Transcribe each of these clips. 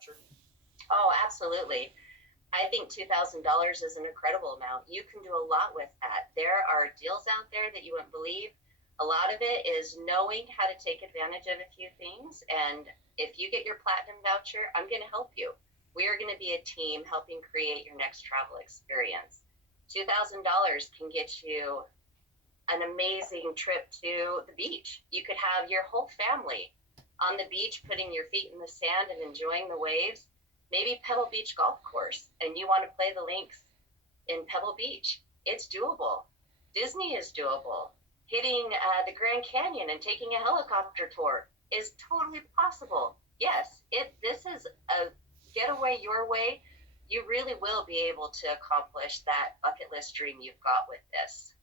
voucher? Oh, absolutely. I think $2,000 is an incredible amount. You can do a lot with that. There are deals out there that you wouldn't believe. A lot of it is knowing how to take advantage of a few things. And if you get your platinum voucher, I'm going to help you. We are going to be a team helping create your next travel experience. $2,000 can get you an amazing trip to the beach. You could have your whole family on the beach, putting your feet in the sand and enjoying the waves. Maybe Pebble Beach Golf Course, and you want to play the links in Pebble Beach. It's doable. Disney is doable. Hitting the Grand Canyon and taking a helicopter tour is totally possible. Yes, this is a getaway your way. You really will be able to accomplish that bucket list dream you've got with this.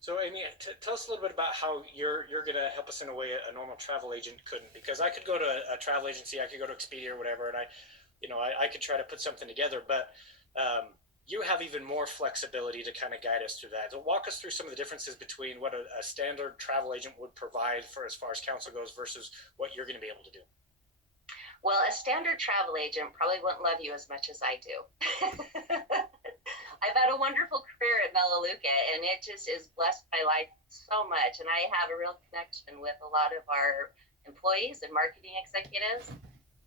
So, Amy, tell us a little bit about how you're going to help us in a way a normal travel agent couldn't. Because I could go to a travel agency, I could go to Expedia or whatever, and I could try to put something together. But you have even more flexibility to kind of guide us through that. So, walk us through some of the differences between what a standard travel agent would provide for as far as counsel goes versus what you're going to be able to do. Well, a standard travel agent probably wouldn't love you as much as I do. I've had a wonderful career at Melaleuca, and it just is blessed my life so much. And I have a real connection with a lot of our employees and marketing executives.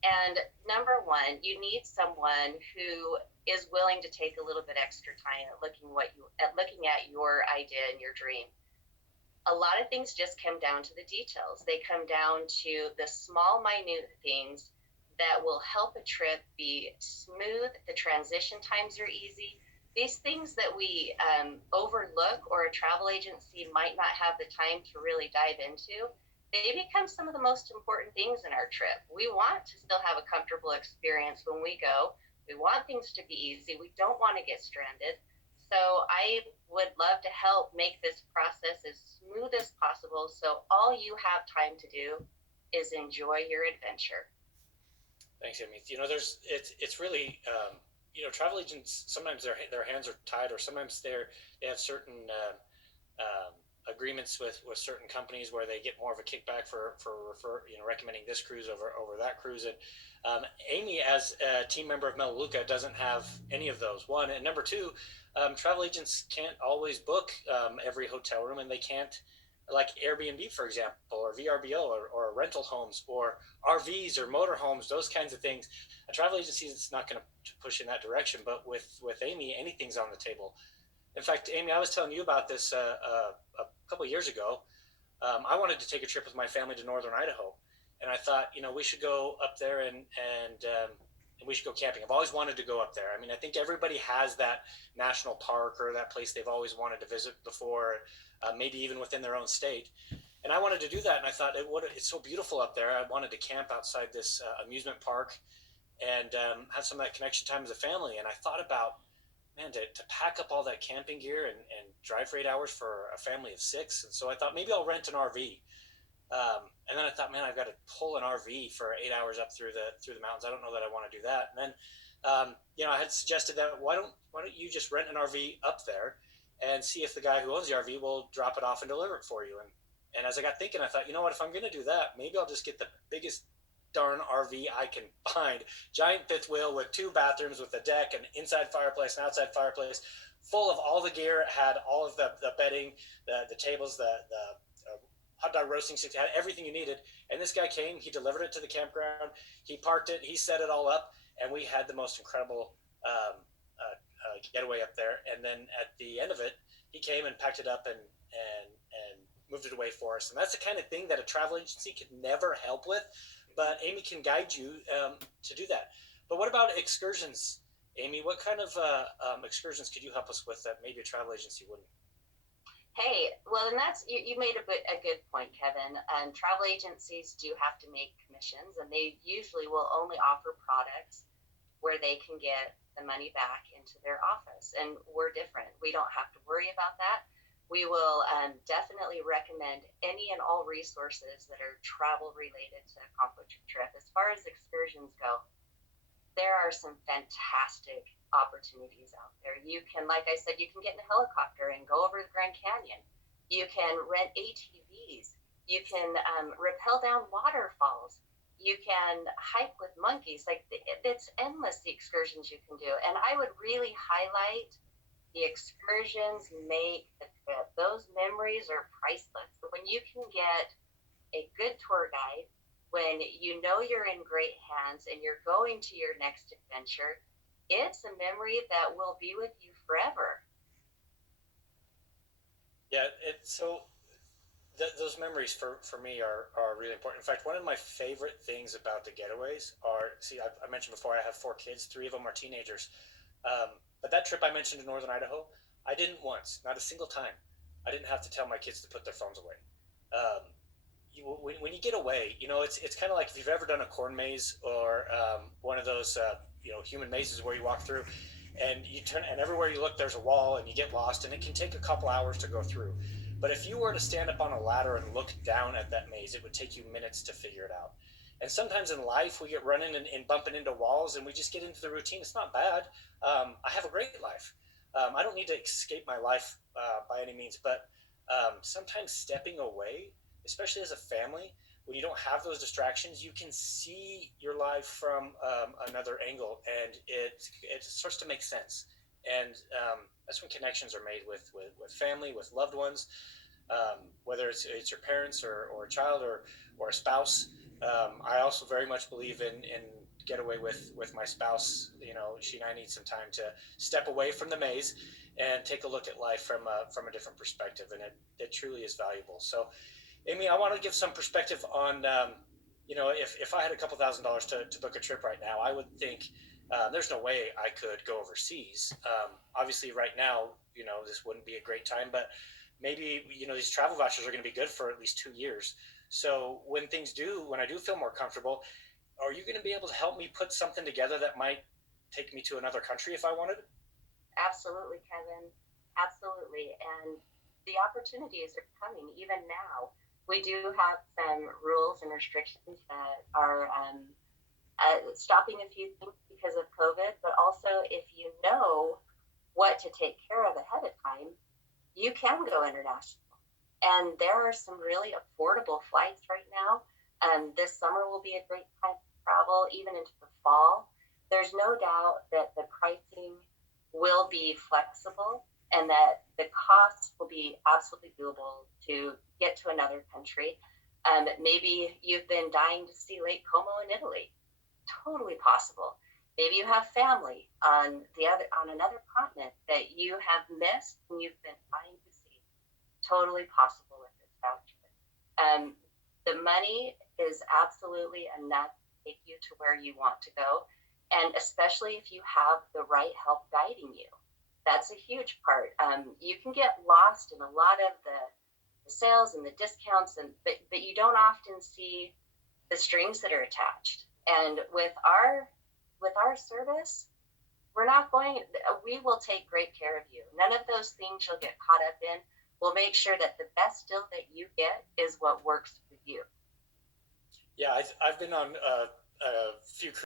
And number one, you need someone who is willing to take a little bit extra time at looking at your idea and your dream. A lot of things just come down to the details. They come down to the small, minute things that will help a trip be smooth. The transition times are easy. These things that we overlook or a travel agency might not have the time to really dive into, they become some of the most important things in our trip. We want to still have a comfortable experience when we go. We want things to be easy. We don't want to get stranded. So I would love to help make this process as smooth as possible so all you have time to do is enjoy your adventure. Thanks, Amy. It's really travel agents sometimes their hands are tied, or sometimes they have certain agreements with certain companies where they get more of a kickback for recommending this cruise over that cruise. And Amy, as a team member of Melaleuca, doesn't have any of those. One, and number two, travel agents can't always book every hotel room, and they can't, like Airbnb, for example, or VRBO, or rental homes, or RVs, or motorhomes, those kinds of things. A travel agency is not going to push in that direction, but with Amy, anything's on the table. In fact, Amy, I was telling you about this a couple of years ago. I wanted to take a trip with my family to northern Idaho, and I thought, we should go up there and we should go camping. I've always wanted to go up there. I mean, I think everybody has that national park or that place they've always wanted to visit before, maybe even within their own state. And I wanted to do that, and I thought it's so beautiful up there. I wanted to camp outside this amusement park and have some of that connection time as a family. And I thought about, man, to pack up all that camping gear and drive for 8 hours for a family of six. And so I thought maybe I'll rent an RV. And then I thought, man, I've got to pull an RV for 8 hours up through the mountains. I don't know that I want to do that. And then, I had suggested that why don't you just rent an RV up there and see if the guy who owns the RV will drop it off and deliver it for you. And as I got thinking, I thought, you know what, if I'm going to do that, maybe I'll just get the biggest darn RV I can find. Giant fifth wheel with two bathrooms, with a deck, an inside fireplace, an outside fireplace, full of all the gear. It had all of the bedding, the tables, the hot dog roasting sticks, had everything you needed. And this guy came, he delivered it to the campground, he parked it, he set it all up, and we had the most incredible getaway up there. And then at the end of it, he came and packed it up and moved it away for us. And that's the kind of thing that a travel agency could never help with, but Amy can guide you to do that. But what about excursions, Amy? What kind of excursions could you help us with that maybe a travel agency wouldn't? Hey, well, and you made a good point, Kevin. Travel agencies do have to make commissions, and they usually will only offer products where they can get the money back into their office. And we're different. We don't have to worry about that. We will definitely recommend any and all resources that are travel related to accomplish your trip. As far as excursions go, there are some fantastic opportunities out there. You can, like I said, you can get in a helicopter and go over the Grand Canyon. You can rent ATVs. You can rappel down waterfalls. You can hike with monkeys. Like it's endless the excursions you can do. And I would really highlight the excursions make the trip. Those memories are priceless. But when you can get a good tour guide, when you know you're in great hands and you're going to your next adventure, it's a memory that will be with you forever. Yeah, so those memories for me are really important. In fact, one of my favorite things about the getaways are, see, I mentioned before I have 4 kids, 3 of them are teenagers. But that trip I mentioned to Northern Idaho, I didn't once, not a single time. I didn't have to tell my kids to put their phones away. Um, when you get away, it's kind of like if you've ever done a corn maze or one of those human mazes where you walk through and you turn and everywhere you look there's a wall and you get lost and it can take a couple hours to go through. But if you were to stand up on a ladder and look down at that maze, it would take you minutes to figure it out. And sometimes in life we get running and bumping into walls and we just get into the routine. It's not bad. I have a great life. I don't need to escape my life by any means, but sometimes stepping away, especially as a family, when you don't have those distractions, you can see your life from another angle, and it starts to make sense. And that's when connections are made with family, with loved ones, whether it's your parents or a child or a spouse. I also very much believe in get away with my spouse. She and I need some time to step away from the maze and take a look at life from a different perspective, and it truly is valuable. So Amy, I want to give some perspective on, if I had a couple $1,000s to book a trip right now, I would think there's no way I could go overseas. Obviously, right now, this wouldn't be a great time, but maybe, these travel vouchers are going to be good for at least 2 years. So when I do feel more comfortable, are you going to be able to help me put something together that might take me to another country if I wanted? Absolutely, Kevin. Absolutely. And the opportunities are coming even now. We do have some rules and restrictions that are stopping a few things because of COVID, but also if you know what to take care of ahead of time, you can go international. And there are some really affordable flights right now. This summer will be a great time to travel, even into the fall. There's no doubt that the pricing will be flexible and that the costs will be absolutely doable to get to another country. Maybe you've been dying to see Lake Como in Italy. Totally possible. Maybe you have family on another continent that you have missed and you've been dying to see. Totally possible with this voucher. The money is absolutely enough to take you to where you want to go, and especially if you have the right help guiding you. That's a huge part. You can get lost in a lot of the sales and the discounts, but you don't often see the strings that are attached. And with our service, we will take great care of you. None of those things you'll get caught up in. We'll make sure that the best deal that you get is what works for you. Yeah, I've been on a few